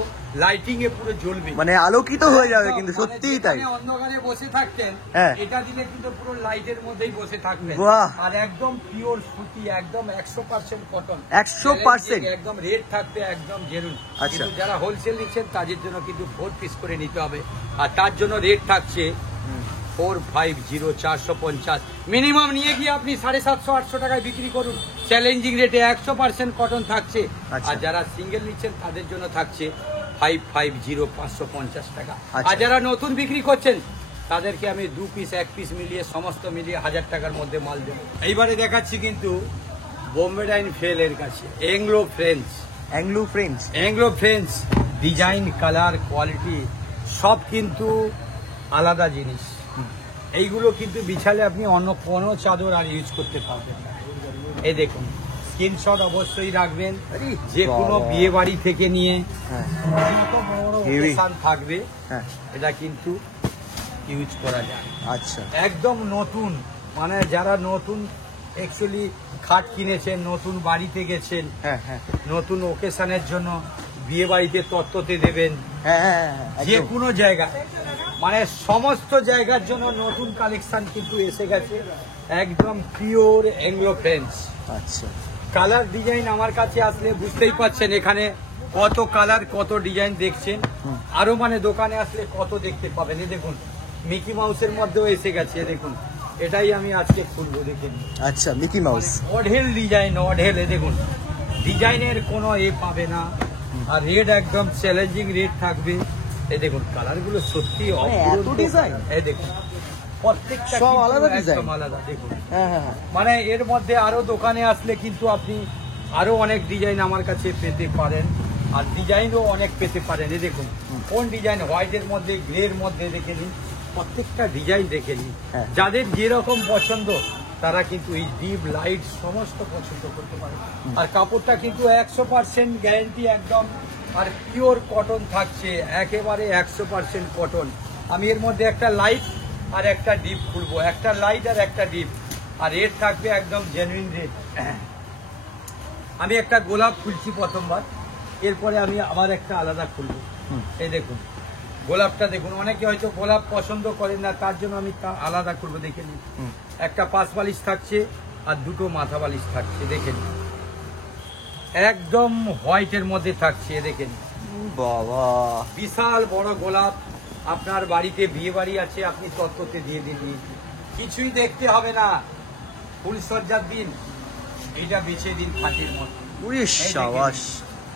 লাইটিং এ পুরো জ্বলবে, মানে আলোকিত হয়ে যাবে কিন্তু, একদম, সত্যিই মানে তাই। যেখানে অন্ধকারে বসে থাকতেন, হ্যাঁ। এটা দিলে কিন্তু পুরো লাইটের মধ্যেই বসে থাকবেন। বাহ। আর একদম পিওর সুতি, একদম 100% কটন, 100%? একদম রেট থাকবে একদম জেনুইন। আচ্ছা। কিন্তু যারা হোলসেল নিচ্ছেন তাদের জন্য কিন্তু 4 পিস করে নিতে হবে, আর তার জন্য রেট থাকছে 450, 450। মিনিমাম নিয়ে গিয়ে আপনি 750-800 টাকায় বিক্রি করুন, চ্যালেঞ্জিং রেটে 100% কটন থাকছে। আচ্ছা। আর যারা সিঙ্গেল নিচ্ছেন তাদের জন্য থাকছে 550, 550 টাকা। আচ্ছা। আর যারা নতুন বিক্রি করছেন তাদেরকে আমি 2 পিস 1 পিস মিলিয়ে সমস্ত মিলিয়ে 1000 টাকার মধ্যে মাল দেবো। এইবারে দেখাচ্ছি কিন্তু বোম্বে ডাইন ফেল এর কাছে Anglo French. Anglo French. Anglo French design, colour, quality সব কিন্তু আলাদা জিনিস। এইগুলো কিন্তু বিছালে আপনি অন্য কোনো চাদর আর ইউজ করতে পারবেন না। এই দেখুন, স্ক্রিনশট অবশ্যই রাখবেন। আরে যে কোনো বাবা। বিয়ে বাড়ি থেকে নিয়ে হ্যাঁ যত বড় Heavy। occasion থাকবে, হ্যাঁ। এটা কিন্তু ইউজ করা যায়। আচ্ছা। একদম নতুন, মানে যারা নতুন অ্যাকচুয়ালি খাট কিনেছেন, নতুন বাড়িতে গেছেন, হ্যাঁ হ্যাঁ নতুন ওকেশনের জন্য বিয়ে বাড়িতে তত্ত্বতে দেবেন, হ্যাঁ হ্যাঁ হ্যাঁ, যে একদম। কোনো জায়গা, মানে সমস্ত জায়গার জন্য নতুন কালেকশন কিন্তু এসে গেছে, একদম পিওর এংলো ফ্রেঞ্চ। আচ্ছা। কালার ডিজাইন আমার কাছে আসলে বুঝতেই পাচ্ছেন এখানে কত কালার কত ডিজাইন দেখছেন, আরো মানে দোকানে আসলে কত দেখতে পাবেন। এই দেখুন, মিকি মাউসের মধ্যেও এসে গেছে, এই দেখুন, এটাই আমি আজকে খুলবো, দেখুন আচ্ছা, মিকি মাউস। অঢেল ডিজাইন, অঢেল। এই দেখুন, ডিজাইনের কোনো এ পাবে না, আর রেট একদম চ্যালেঞ্জিং রেট থাকবে। এই দেখুন, কালার গুলো সত্যি অপূর্ব। এত design? এই দেখুন, প্রত্যেকটা সব কিন্তু আলাদা একদম design? আলাদা। দেখুন, হ্যাঁ হ্যাঁ হ্যাঁ। মানে এর মধ্যে আরো দোকানে আসলে কিন্তু আপনি আরো অনেক ডিজাইন আমার কাছে পেতে পারেন, আর ডিজাইনও অনেক পেতে পারেন। এই দেখুন, কোন ডিজাইন, হোয়াইটের মধ্যে, গ্রের মধ্যে, দেখে নিন, প্রত্যেকটা ডিজাইন দেখে নিন। হ্যাঁ। যাদের যেরকম পছন্দ তারা কিন্তু এই ডিপ লাইট সমস্ত পছন্দ করতে পারে। আর কাপড়টা কিন্তু 100% গ্যারেন্টি একদম, আর পিওর কটন থাকছে, একেবারে 100% কটন। আমি এর মধ্যে একটা লাইট আর একটা ডিপ খুলবো, একটা লাইট আর একটা ডিপ, আর রেট থাকবে একদম জেনুইন রেট। আমি একটা গোলাপ খুলছি প্রথমবার, এরপরে আমি আবার একটা আলাদা খুলবো। এই দেখুন, গোলাপটা দেখুন, অনেকে হয়তো গোলাপ পছন্দ করেন না, তার জন্য আমি তা আলাদা করবো। দেখে নিন, একটা পাশ বালিশ থাকছে আর দুটো মাথা বালিশ থাকছে, দেখে নিন, একদম হোয়াইটের মধ্যে থাকছে। দেখে নিন, বাবা, বিশাল বড় গোলাপ। আপনার বাড়িতে বিয়ে বাড়ি আছে, আপনি তত্ত্বতে দিয়ে দিন, কিছুই দেখতে হবে না। ফুলসজ্জার দিন এটা বিছিয়ে দিন খাটির মতো। উড়ি সাবাস।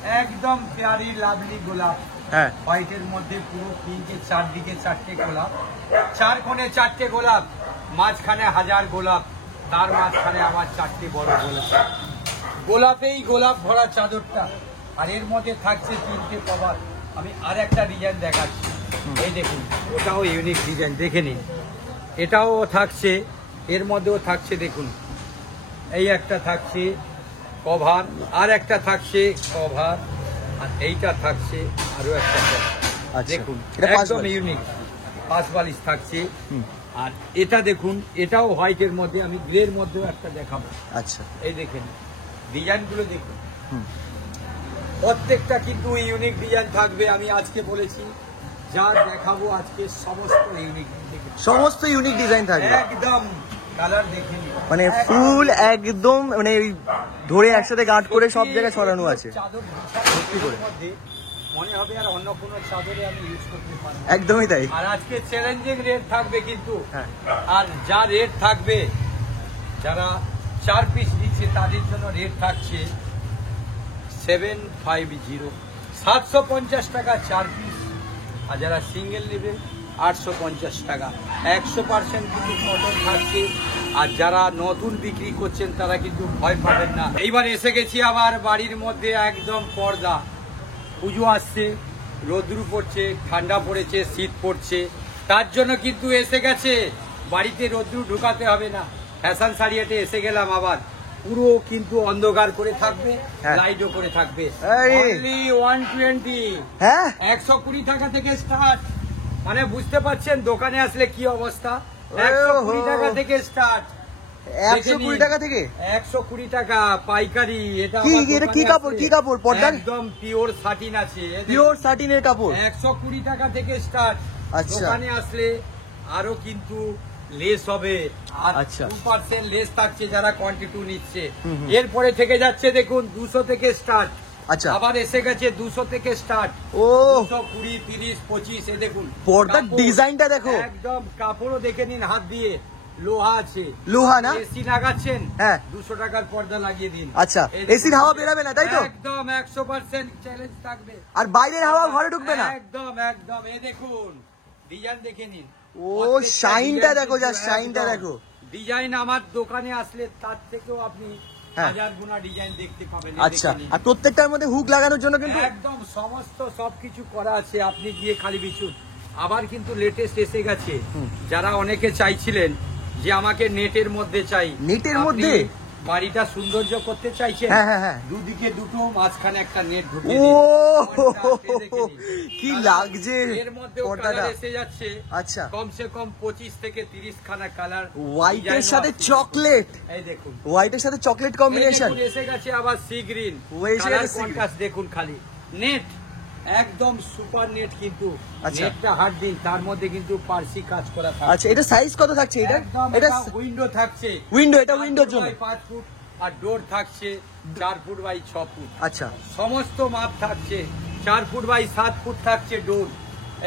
একদম প্যারি লাভলি গোলাপ, হ্যাঁ হোয়াইটের মধ্যে পুরো পিঙ্কে, চারদিকে 4টে গোলাপ, 4 কোণে 4টে গোলাপ, মাঝখানে 1000 গোলাপ, তার মাঝখানে আবার 4টে বড় গোলাপ, গোলাপেই গোলাপ ভরা চাদরটা। আর এর মধ্যে থাকছে 3টে কভার। আমি আর একটা ডিজাইন দেখাচ্ছি, এই দেখুন, ওটাও ইউনিক ডিজাইন, দেখে নিন। এটাও থাকছে, এর মধ্যেও থাকছে, দেখুন এই একটা থাকছে কভার, আর একটা থাকছে কভার, আর এইটা থাকছে আরো একটা কভার। আচ্ছা, দেখুন এটা পাঁচ একদম বালিশ। ইউনিক, 5 বালিশ থাকছে। আর এটা দেখুন, এটাও হোয়াইটের মধ্যে, আমি গ্রের মধ্যেও একটা দেখাবো। আচ্ছা এই দেখেন ডিজাইনগুলো দেখুন, হুম। প্রত্যেকটা কিন্তু ইউনিক ডিজাইন থাকবে। আমি আজকে বলেছি যা দেখাবো আজকে সমস্ত ইউনিক, সমস্ত ইউনিক ডিজাইন থাকবে, একদম কালার দেখে নিন, মানে ফুল একদম, মানে ওই ধরে একসাথে গাঁট করে সব জায়গায় ছড়ানো আছে। চাদর সত্যি করে। মধ্যে মনে হবে আর অন্য কোনো চাদরে আমি ইউজ করতে পারবো। একদমই তাই। আর আজকে চ্যালেঞ্জিং রেট থাকবে কিন্তু, হ্যাঁ। আর যা রেট থাকবে, যারা 4 পিস নিচ্ছে তাদের জন্য রেট থাকছে 750, 750 টাকা 4 পিস। আর যারা সিঙ্গেল নেবে 850 টাকা। 100% কিন্তু কটন থাকছে। আর যারা নতুন বিক্রি করছেন তারা কিন্তু ভয় পাবেন না। এইবার এসে গেছি আবার বাড়ির মধ্যে একদম পর্দা। পুজো আসছে, রোদ্রু পড়ছে, ঠান্ডা পড়েছে, শীত পড়ছে, তার জন্য কিন্তু এসে গেছে। বাড়িতে রোদ্রু ঢুকাতে হবে না। ফ্যাশন শাড়ি হাটে এসে গেলাম আবার, পুরো কিন্তু অন্ধকার করে থাকবে, হ্যাঁ। লাইটও করে থাকবে। আরে। Only 120, হ্যাঁ 120 টাকা থেকে স্টার্ট। মানে বুঝতে পারছেন দোকানে আসলে কি অবস্থা। ওহো। 120 টাকা থেকে স্টার্ট। 120 টাকা থেকে 120 টাকা পাইকারি। এটা কি, আমার এটা কি দোকানে কাপড়, আছে। কি কাপড়, পর্দার? একদম পিওর সাটিন আছে, এই দেখুন। পিওর সাটিনের কাপড়। 120 টাকা থেকে স্টার্ট। আচ্ছা। দোকানে আসলে আরো কিন্তু লেস হবে, আর আচ্ছা। 2% লেস থাকছে যারা কোয়ান্টিটি নিচ্ছে। হুম, হুম। এরপরে থেকে যাচ্ছে দেখুন 200 থেকে স্টার্ট। আচ্ছা। আবার এসে গেছে 200 থেকে স্টার্ট। ও 220, 30, 25, এ দেখুন পর্দার কাপড়। ডিজাইনটা দেখো। একদম কাপড়ও দেখে নিন, হাত দিয়ে লোহা আছে। লোহা না? এসি লাগাচ্ছেন, হ্যাঁ। 200 টাকার পর্দা লাগিয়ে দিন। আচ্ছা, এই দেখুন, এসির হাওয়া বেরাবে না, তাই তো? একদম 100% চ্যালেঞ্জ থাকবে। আর বাইরের হাওয়া ঘরে ঢুকবে না। একদম একদম, এই দেখুন ডিজাইন দেখে নিন। ও প্রত্যেকটা শাইনটা ডিজাইন দেখো, যা কিন্তু শাইনটা একদম। দেখো। ডিজাইন আমার দোকানে আসলে তার থেকেও আপনি হ্যাঁ। 1000 গুণা ডিজাইন দেখতে পাবেন। এই আচ্ছা, দেখে নিন। আর প্রত্যেকটার মধ্যে হুক লাগানোর জন্য কিন্তু একদম সমস্ত সবকিছু করা আছে, আপনি গিয়ে খালি বিচুন। আবার কিন্তু লেটেস্ট এসে গেছে, যারা অনেকে চাইছিলেন যে আমাকে নেটের মধ্যে চাই, নেটের আপনি মধ্যে? বাড়িটা সৌন্দর্য করতে চাইছেন, হ্যাঁ, হ্যাঁ, হ্যাঁ। দুদিকে দুটো, মাঝখানে একটা নেট ও ঢুকিয়ে দিন। পর্দাটা দেখে নিন। কি লাগছে এর মধ্যে পর্দাটা। কালার এসে যাচ্ছে আচ্ছা। কমসে কম 25 থেকে 30 খানা কালার। হোয়াইটের সাথে চকলেট, এই দেখুন, হোয়াইটের সাথে চকলেট এই কম্বিনেশন। দেখুন এসে গেছে আবার সি গ্রিন। ও এসে গেছে sea green। কন্ট্রাস্ট দেখুন খালি। নেট একদম সুপার নেট, কিন্তু আচ্ছা। নেটটা হাত দিন, তার মধ্যে কিন্তু পার্সি কাজ করা থাকবে। আচ্ছা, এটা সাইজ কত থাকছে এটা? একদম এটা উইন্ডো থাকছে, উইন্ডো, এটা উইন্ডোর জন্য। 5 ফুট, আর ডোর থাকছে 4 ফুট বাই 6 ফুট। আচ্ছা, সমস্ত মাপ থাকছে। 4 ফুট বাই 7 ফুট থাকছে ডোর।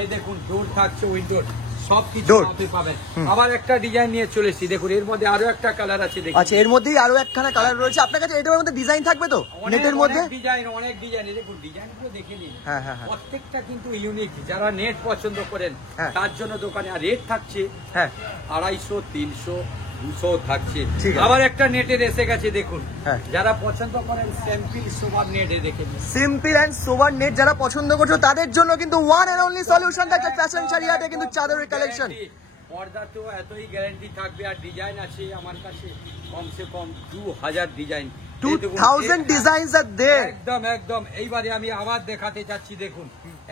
এই দেখুন ডোর থাকছে, উইন্ডোর সবকিছু ডোর। মাপে পাবেন। আবার একটা ডিজাইন নিয়ে চলেছি, দেখুন এর মধ্যে আরো একটা কালার আছে, দেখুন আচ্ছা, এর মধ্যেই আরো একখানা কালার রয়েছে আপনার কাছে। এটার মধ্যে ডিজাইন থাকবে তো নেটের মধ্যে? অনেক ডিজাইন, দেখুন ডিজাইনগুলো দেখে নিন। হ্যাঁ, হ্যাঁ, হ্যাঁ। প্রত্যেকটা কিন্তু ইউনিক। যারা নেট পছন্দ করেন হ্যাঁ। তার জন্য দোকানে। আর রেট থাকছে হ্যাঁ 250, 300, 200 থাকছে। ঠিক আছে। আবার একটা নেটের এসে গেছে দেখুন, হ্যাঁ। যারা পছন্দ করেন স্যাম্পল সোবার নেটে দেখে নিন। সিম্পল এন্ড সোবার নেট যারা পছন্দ করছো তাদের জন্য কিন্তু ওয়ান এন্ড অনলি সলিউশন থাকছে ফ্যাশন শাড়িয়াতে কিন্তু চাদরের কালেকশন। পর্দাতেও এতই গ্যারান্টি থাকবে। আর ডিজাইন আছে আমার কাছে কমসে কম 2000 ডিজাইন। 2000 designs are there. একদম একদম। এইবারে আমি আবার দেখাতে চাচ্ছি, দেখুন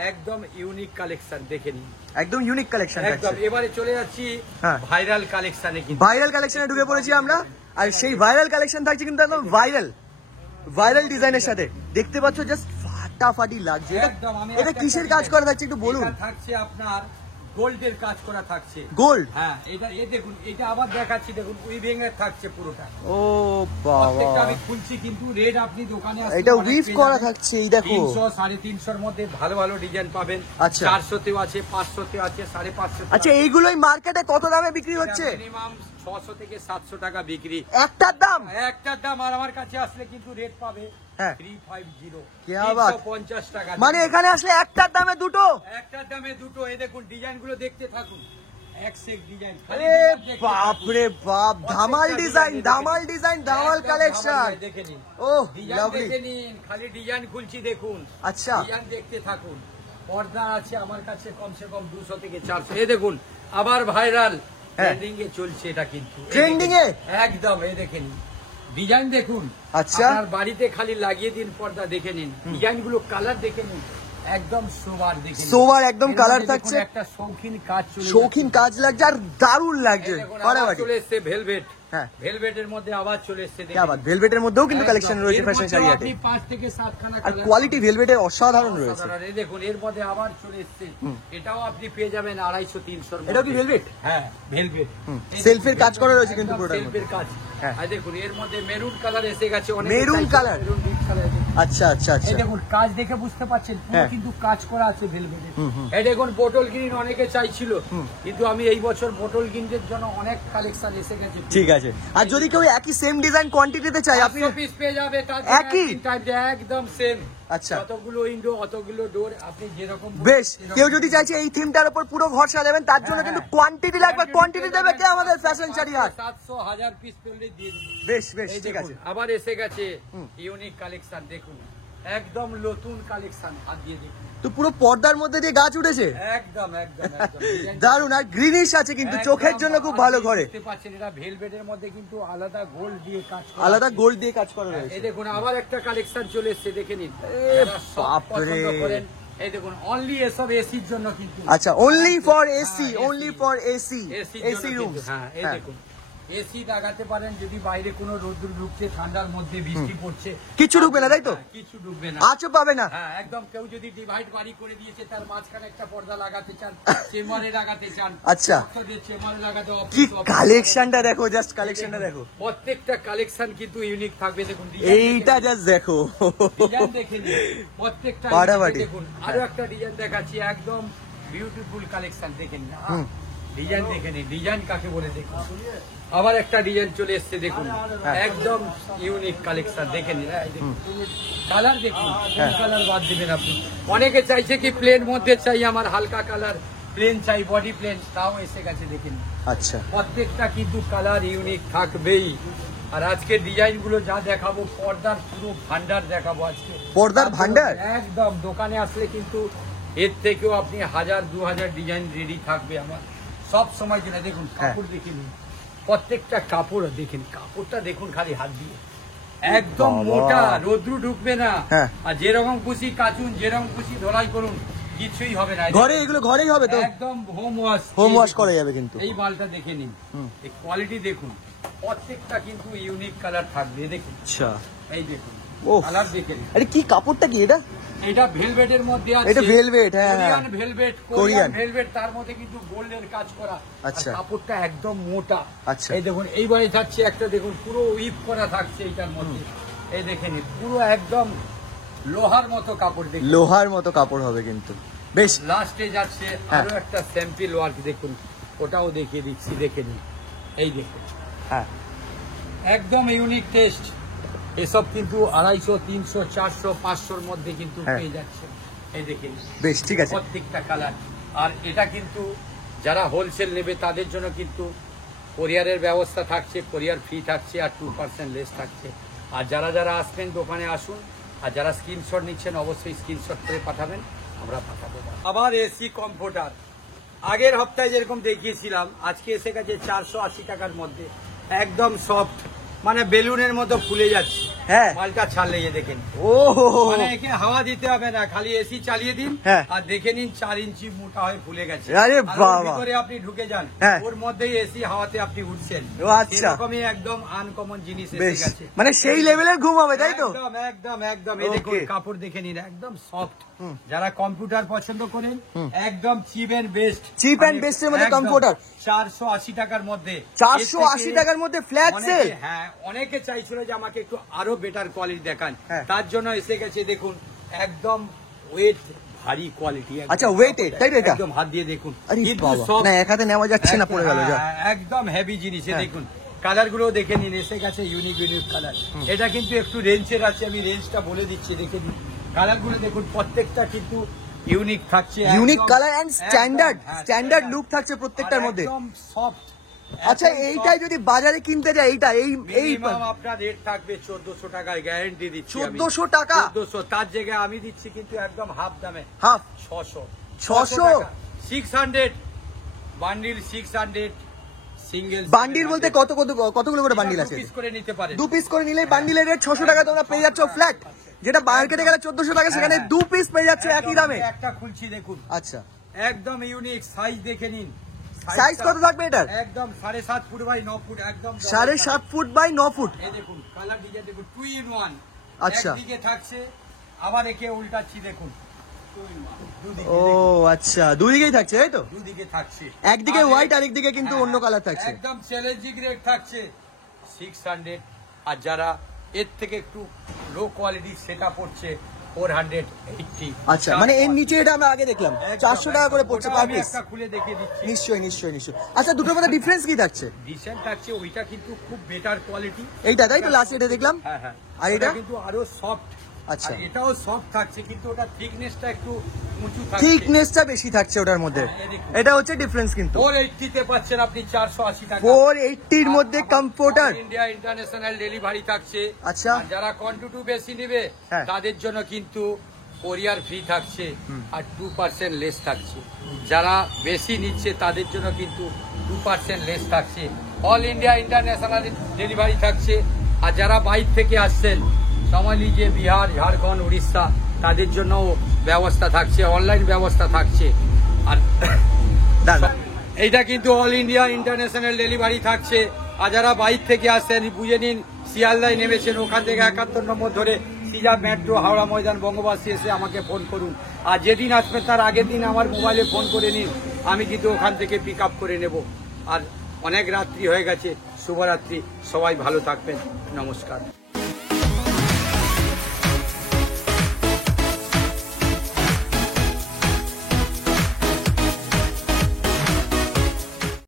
একদম ইউনিক কালেকশন দেখে নিন। একদম ইউনিক কালেকশন একদম। থাকছে। এবারে চলে যাচ্ছি হ্যাঁ। ভাইরাল কালেকশনে। কিন্তু ভাইরাল কালেকশনে ঢুকে পড়েছি আমরা, আর সেই ভাইরাল কালেকশন থাকছে কিন্তু একদম ভাইরাল ডিজাইনের সাথে। দেখতে পাচ্ছ জাস্ট ফাটাফাটি লাগছে। একদম। আমি এটা একটা কিসের একটা কাজ design- করা থাকছে একটু বলুন। এটা থাকছে আপনার গোল্ডের কাজ করা থাকছে। গোল্ড? হ্যাঁ, এটা এই দেখুন, এটা আবার দেখাচ্ছি, দেখুন উইভিং এর থাকছে পুরোটা। ও বাবা, প্রত্যেকটা আমি খুলছি, কিন্তু রেড আপনি দোকানে আসলে এটা অনেক উইভ পেয়ে করা যাবেন। থাকছে, এই দেখো। 300, 350 মধ্যে ভালো ভালো ডিজাইন পাবেন। আচ্ছা। 400তেও আছে, 500তেও আছে, 550। আচ্ছা, এইগুলোই মার্কেটে কত দামে বিক্রি হচ্ছে? মিনিমাম 600 থেকে 700 টাকা বিক্রি। একটার দাম? একটার দাম। আর আমার কাছে আসলে কিন্তু রেট পাবে হ্যাঁ। 350 क्या बात। 350 টাকা। মানে এখানে আসলে একটার দামে দুটো। একটার দামে দুটো। এই দেখুন ডিজাইন গুলো দেখতে থাকুন, এক সে এক ডিজাইন। আরে বাপ রে বাপ, Dhamaal design, Dhamaal design, Dhamaal collection. দেখে নিন, ওহ ডিজাইন লাভলি। দেখে নিন, খালি ডিজাইন খুলছি দেখুন। আচ্ছা ডিজাইন দেখতে থাকুন। পর্দা আছে আমার কাছে কমসে কম 200 থেকে 400। এই দেখুন আবার ভাইরাল হ্যাঁ। ট্রেন্ডিং এ চলছে এটা কিন্তু। ট্রেন্ডিং এ একদম। এই দেখে নিন ডিজাইন দেখুন। আচ্ছা। আপনার বাড়িতে খালি লাগিয়ে দিন পর্দা, দেখে নিন ডিজাইন গুলো, কালার দেখে নিন, একদম সোবার দেখে নিন। সোবার একদম এর কালার মধ্যে থাকছে, দেখুন একটা শৌখিন কাজ চলে শৌখিন কাজ লাগছে আর দারুণ লাগছে। এই দেখুন, আরে আবার বাড়ি চলে এসেছে ভেলভেট। হ্যাঁ। ভেলভেটের মধ্যে আবার চলে এসেছে क्या बात, ভেলভেটের মধ্যেও কিন্তু একদম। কালেকশন রয়েছে এর ফ্যাশন মধ্যেও শাড়ি হাটে। আপনি 5 থেকে 7 খানা আর colour কোয়ালিটি ভেলভেটের অসাধারণ রয়েছে। অসাধারণ। এই দেখুন এর মধ্যে আবার চলে এসেছে, এটাও আপনি পেয়ে যাবেন 250-300 এটাও কি velvet? হ্যাঁ ভেলভেট। সেলফের কাজ করা রয়েছে কিন্তু পুরোটার সেলফের কাজ। হ্যাঁ। আর দেখুন এর মধ্যে মেরুন কালার এসে গেছে, অনেক maroon colour? Maroon deep colour. আচ্ছা আচ্ছা আচ্ছা। এই দেখুন কাজ দেখে বুঝতে পারছেন পুরো হ্যাঁ। কিন্তু কাজ করা আছে ভেলভেটে। এই দেখুন বোটল গ্রিন অনেকে চাইছিল, কিন্তু আমি এই বছর বোটল গ্রিনের জন্য অনেক কালেকশন এসে গেছে। ঠিক আছে। আর যদি কেউ একই সেম ডিজাইন কোয়ান্টিটিতে চাই আপনি 500 পিস পেয়ে যাবে, তার একই? একদম সেম। আচ্ছা কতগুলো উইন্ডো, অতগুলো ডোর, আপনি যেরকম বেশ। সেরকম- কেউ যদি চাইছে এই থিমটার উপর পুরো ঘর সাজাবেন তার জন্য হ্যাঁ, কিন্তু হ্যাঁ। কোয়ান্টিটি লাগবে, কোয়ান্টিটি দেবে কে? আমাদের ফ্যাশন শাড়ি হাট। 700-1000 পিস পেলে দিয়ে দেবো। বেশ বেশ এই ঠিক দেখুন, আছে। আবার এসে গেছে ইউনিক কালেকশন দেখুন, একদম নতুন কালেকশন, হাত দিয়ে দেখুন। তো পুরো পর্দার মধ্যে দিয়ে গাছ উঠেছে, একদম একদম একদম Design- দারুণ। আর গ্রিনিশ আছে কিন্তু চোখের জন্য খুব ভালো ঘরে। বুঝতে পারছেন এটা ভেলভেটের মধ্যে কিন্তু আলাদা গোল্ড দিয়ে কাজ করা আলাদা আছে। গোল্ড দিয়ে কাজ করা রয়েছে। এই দেখুন আবার একটা কালেকশন চলে এসেছে, দেখে নিন। এ যারা সব বাপরে। পছন্দ করেন, এই দেখুন অনলি এসব এসির জন্য কিন্তু। আচ্ছা, অনলি ফর এসি, হ্যাঁ, only AC for AC, AC AC room. হ্যাঁ এই দেখুন এসি লাগাতে পারেন, যদি বাইরে কোনো রোদ্দুর ঢুকছে, ঠান্ডার মধ্যে বৃষ্টি পড়ছে, কিছু ঢুকবে না, তাই তো? হ্যাঁ, কিছু ঢুকবে না। আঁচও পাবে না। হ্যাঁ একদম। কেউ যদি ডিভাইড বাড়ি করে দিয়েছে, তার মাঝখানে একটা পর্দা লাগাতে চান, চেম্বারে লাগাতে চান, আচ্ছা। চেম্বারে লাগাতে, কি অফিস কালেকশনটা দেখো, জাস্ট কালেকশনটা দেখো। প্রত্যেকটা কালেকশন কিন্তু ইউনিক থাকবে। দেখুন এইটা জাস্ট দেখো। ডিজাইন দেখে নিন, প্রত্যেকটা ফাটাফাটি। দেখুন। আরো একটা ডিজাইন দেখাচ্ছি, একদম বিউটিফুল কালেকশন দেখে নিন। ডিজাইন দেখে নিন, ডিজাইন কাকে বলে দেখুন। আবার একটা ডিজাইন চলে এসছে দেখুন, একদম ইউনিক কালেকশন দেখে নিন। কালার দেখুন, কালার বাদ দিবেন আপনি। অনেকে চাইছে কি প্লেন মধ্যে চাই, আমার হালকা কালার প্লেন চাই, বডি প্লেন, তাও এসে গেছে দেখে নিন। আচ্ছা প্রত্যেকটা কিন্তু কালার ইউনিক থাকবেই। আর আজকে ডিজাইন গুলো যা দেখাবো, পর্দার পুরো ভান্ডার দেখাবো আজকে। পর্দার ভান্ডার? একদম। দোকানে আসলে কিন্তু এর থেকেও আপনি 1000-2000 ডিজাইন রেডি থাকবে আমার সব সময় জন্য। দেখুন কাপড় দেখে নিন, প্রত্যেকটা কাপড় দেখেন, কাপড়টা দেখুন খালি হাত দিয়ে, একদম বাবা। মোটা, রোদ্রু ঢুকবে না। হ্যাঁ। আর যেরকম খুশি কাচুন, যেরকম খুশি ধরাই করুন, কিছুই হবে না। ঘরে এগুলো ঘরেই হবে তো? একদম হোম ওয়াশ, হোম ওয়াশ করা যাবে কিন্তু। এই মালটা দেখে নিন, এই কোয়ালিটি দেখুন, প্রত্যেকটা কিন্তু ইউনিক কালার থাকবে। দেখুন আচ্ছা এই দেখুন ওহ। কালার দেখে নিন। আরে কি কাপড়টা কি এটা? এটা ভেলভেটের মধ্যে আছে। এটা velvet, হ্যাঁ, হ্যাঁ। Korean velvet, Korean. Korean velvet, তার মধ্যে কিন্তু গোল্ডের কাজ করা। আচ্ছা। আর কাপড়টা একদম মোটা। আচ্ছা। এই দেখুন এইবারে যাচ্ছে একটা, দেখুন পুরো উইপ করা থাকছে এইটার মধ্যে। এই দেখে নিন, পুরো একদম লোহার মতো কাপড়। দেখুন লোহার মতো কাপড় হবে কিন্তু। বেশ। লাস্টে যাচ্ছে হ্যাঁ। আরো একটা স্যাম্পল ওয়ার্ক দেখুন, ওটাও দেখিয়ে দিচ্ছি, দেখে নিন। এই দেখুন হ্যাঁ একদম ইউনিক টেস্ট। এসব কিন্তু 250, 300, 400, 500-র মধ্যে কিন্তু হ্যাঁ। পেয়ে যাচ্ছে। এই দেখেন বেশ ঠিক আছে। প্রত্যেকটা কালার। আর এটা কিন্তু যারা হোলসেল নেবে তাদের জন্য কিন্তু কোরিয়ারের ব্যবস্থা থাকছে, কোরিয়ার ফি থাকছে, আর 2% লেস থাকছে। আর যারা যারা আসবেন দোকানে আসুন, আর যারা স্ক্রিনশট নিচ্ছেন অবশ্যই স্ক্রিনশট করে পাঠাবেন, আমরা পাঠাবো। আবার এসি কমফোর্টার, আগের হপ্তাহে যেরকম দেখিয়েছিলাম, আজকে এসে গেছে 480 টাকার মধ্যে, একদম সফট, মানে বেলুনের মতো ফুলে যাচ্ছে। হ্যাঁ। মালটা ছাড়লে যে দেখেন, ও মানে একে হাওয়া দিতে হবে না, খালি এসি চালিয়ে দিন। হ্যাঁ। আর দেখে নিন 4 ইঞ্চি মোটা হয়ে ফুলে গেছে। আরে আর ওর বাবা। ভিতরে আপনি ঢুকে যান, হ্যাঁ। ওর মধ্যেই এসি হাওয়াতে আপনি উঠছেন। ও আচ্ছা। এরকমই একদম আনকমন জিনিস এসে বেশ, গেছে। মানে সেই লেভেলের ঘুম হবে তাই তো? একদম একদম একদম। এই দেখুন Okay. কাপড় দেখে নিন, একদম সফট। যারা কম্পিউটার পছন্দ করেন, একদম cheap and best. Cheap and best এর মধ্যে comforter। 480 টাকার মধ্যে, 480 টাকার মধ্যে ফ্ল্যাট সেল। হ্যাঁ, অনেকে চাইছিল যে আমাকে একটু আরো বেটার কোয়ালিটি দেখান, হ্যাঁ। তার জন্য এসে গেছে দেখুন, একদম ওয়েট ভারী কোয়ালিটি। আচ্ছা, weighted, তাই তো এটা? একদম হাত দিয়ে দেখুন, আরে কিন্তু বাবা, soft, না এক হাতে নেওয়া যাচ্ছে না, পড়ে গেল যা। একদম হেভি জিনিস। হ্যাঁ। দেখুন কালারগুলো দেখে নিন, এসে গেছে ইউনিক ইউনিক কালার। এটা কিন্তু একটু রেঞ্জের আছে, আমি রেঞ্জটা বলে দিচ্ছি, দেখে নিন। কালারগুলো দেখুন, প্রত্যেকটা কিন্তু ইউনিক থাকছে, ইউনিক একদম- কালার এন্ড স্ট্যান্ডার্ড হ্যাঁ, স্ট্যান্ডার্ড লুক থাকছে প্রত্যেকটার আর মধ্যে। একদম সফট। আচ্ছা এইটাই যদি বাজারে কিনতে যাই, এইটা এই এই মিনিমাম আপনার রেট থাকবে 1400 টাকায়, গ্যারান্টি দিচ্ছি। 1400 টাকা? 1400, তার জায়গায় আমি দিচ্ছি কিন্তু একদম হাফ দামে, হাফ 600। 600? 600 bundle, 600 single. বান্ডিল বলতে কতগুলো করে বান্ডিল আছে? পিস করে নিতে পারে। 2 পিস করে নিলে বান্ডিলের রেট 600 টাকা তোমরা পেয়ে যাচ্ছ ফ্ল্যাট, যেটা মার্কেটে গেলে 1400 টাকা, সেখানে 2 পিস পেয়ে যাচ্ছ একই দামে। একটা খুলছি দেখুন, আচ্ছা একদম ইউনিক সাইজ দেখে নিন। সাইজ কত থাকবে এটার? একদম 7.5 ফুট বাই 9 ফুট, একদম 7.5 ফুট বাই 9 ফুট। এই দেখুন কালার ডিজাইন দেখুন, 2 in 1। আচ্ছা। একদিকে থাকছে, আবার একে উল্টাচ্ছি দেখুন, 2 in 1, দুদিকে ও দেখুন, আচ্ছা, দুই দিকেই থাকছে তাই তো? দুদিকে থাকছে। একদিকে আর হোয়াইট আর একদিকে কিন্তু হ্যাঁ, অন্য কালার থাকছে। একদম চ্যালেঞ্জিং রেট থাকছে 600। আর যারা এর থেকে একটু লো কোয়ালিটি সেটা পড়ছে 480। আচ্ছা, মানে এর নিচে এটা আমরা আগে দেখলাম 400 টাকা করে পড়ছে ওটাও পার আমি পিস। একটা খুলে দেখিয়ে দিচ্ছি। নিশ্চয়ই নিশ্চয়ই নিশ্চয়ই। আচ্ছা, দুটোর মধ্যে ডিফারেন্স কি থাকছে? ডিসেন্ট থাকছে, ওইটা কিন্তু খুব বেটার কোয়ালিটি। এইটা তাই তো, লাস্ট এটা দেখলাম। হ্যাঁ হ্যাঁ। আর এটা? ওটা কিন্তু আরো সফট। আচ্ছা। আর এটাও সফট থাকছে, কিন্তু ওটা থিকনেসটা একটু উঁচু থাকছে। থিকনেসটা বেশি থাকছে ওটার মধ্যে, হ্যাঁ, এই দেখুন। এটা হচ্ছে ডিফারেন্স কিন্তু। 480 তে পাচ্ছেন আপনি 480 টাকা। 480 এর মধ্যে কমফোর্টার। ইন্ডিয়া ইন্টারন্যাশনাল ডেলিভারি থাকছে। আচ্ছা। আর যারা কোয়ান্টিটি বেশি নেবে হ্যাঁ। তাদের জন্য কিন্তু কোরিয়ার ফ্রি থাকছে আর 2% লেস থাকছে। যারা বেশি নিচ্ছে তাদের জন্য কিন্তু 2% লেস থাকছে। অল ইন্ডিয়া ইন্টারন্যাশনাল ডেলিভারি থাকছে। আর যারা বাইরে থেকে আসছেন, সময় নিয়ে বিহার, ঝাড়খণ্ড, উড়িষ্যা, তাদের জন্য ব্যবস্থা থাকছে, অনলাইন ব্যবস্থা থাকছে। আর দাদা এইটা কিন্তু অল ইন্ডিয়া ইন্টারন্যাশনাল ডেলিভারি থাকছে। আর যারা বাইরে থেকে আসছেন, বুঝে নিন শিয়ালদায় নেমেছেন, ওখান থেকে 71 নম্বর ধরে সিজা মেট্রো, হাওড়া ময়দান, বঙ্গবাসী এসে আমাকে ফোন করুন। আর যেদিন আসবেন তার আগের দিন আমার মোবাইলে ফোন করে নিন, আমি কিন্তু ওখান থেকে পিক আপ করে নেব। আর অনেক রাত্রি হয়ে গেছে, শুভরাত্রি, সবাই ভালো থাকবেন, নমস্কার।